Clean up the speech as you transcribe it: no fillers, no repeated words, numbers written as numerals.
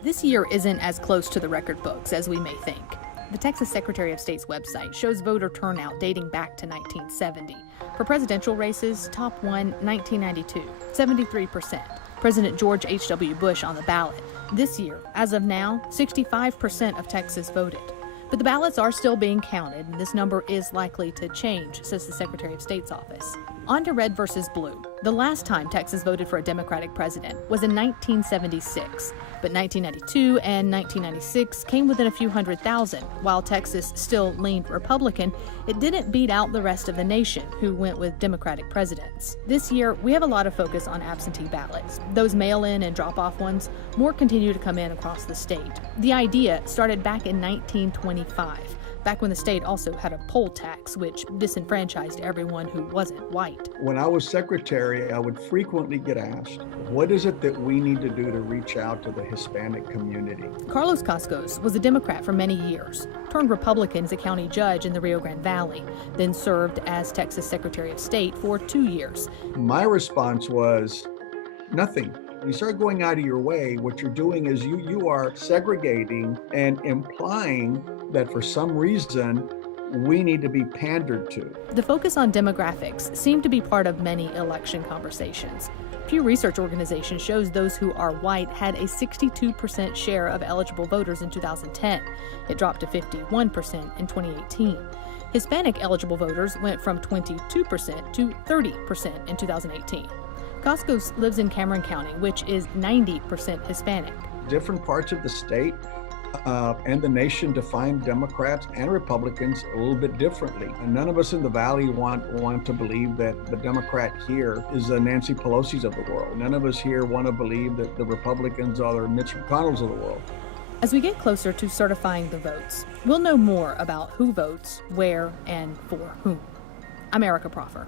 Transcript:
This year isn't as close to the record books as we may think. The Texas Secretary of State's website shows voter turnout dating back to 1970. For presidential races, top one, 1992, 73%. President George H.W. Bush on the ballot. This year, as of now, 65% of Texas voted. But the ballots are still being counted, and this number is likely to change, says the Secretary of State's office. On to red versus blue. The last time Texas voted for a Democratic president was in 1976, but 1992 and 1996 came within a few 100,000. While Texas still leaned Republican, it didn't beat out the rest of the nation, who went with Democratic presidents. This year, we have a lot of focus on absentee ballots. Those mail-in and drop-off ones, more continue to come in across the state. The idea started back in 1925. Back when the state also had a poll tax, which disenfranchised everyone who wasn't white. When I was secretary, I would frequently get asked, what is it that we need to do to reach out to the Hispanic community? Carlos Cascos was a Democrat for many years, turned Republican as a county judge in the Rio Grande Valley, then served as Texas Secretary of State for 2 years. My response was, nothing. When you start going out of your way, what you're doing is you are segregating and implying that for some reason we need to be pandered to. The focus on demographics seemed to be part of many election conversations. Pew Research Organization shows those who are white had a 62% share of eligible voters in 2010. It dropped to 51% in 2018. Hispanic eligible voters went from 22% to 30% in 2018. Cascos lives in Cameron County, which is 90% Hispanic. Different parts of the state and the nation define Democrats and Republicans a little bit differently. And none of us in the Valley want to believe that the Democrat here is the Nancy Pelosi's of the world. None of us here want to believe that the Republicans are the Mitch McConnells of the world. As we get closer to certifying the votes, we'll know more about who votes, where, and for whom. I'm Erica Proffer.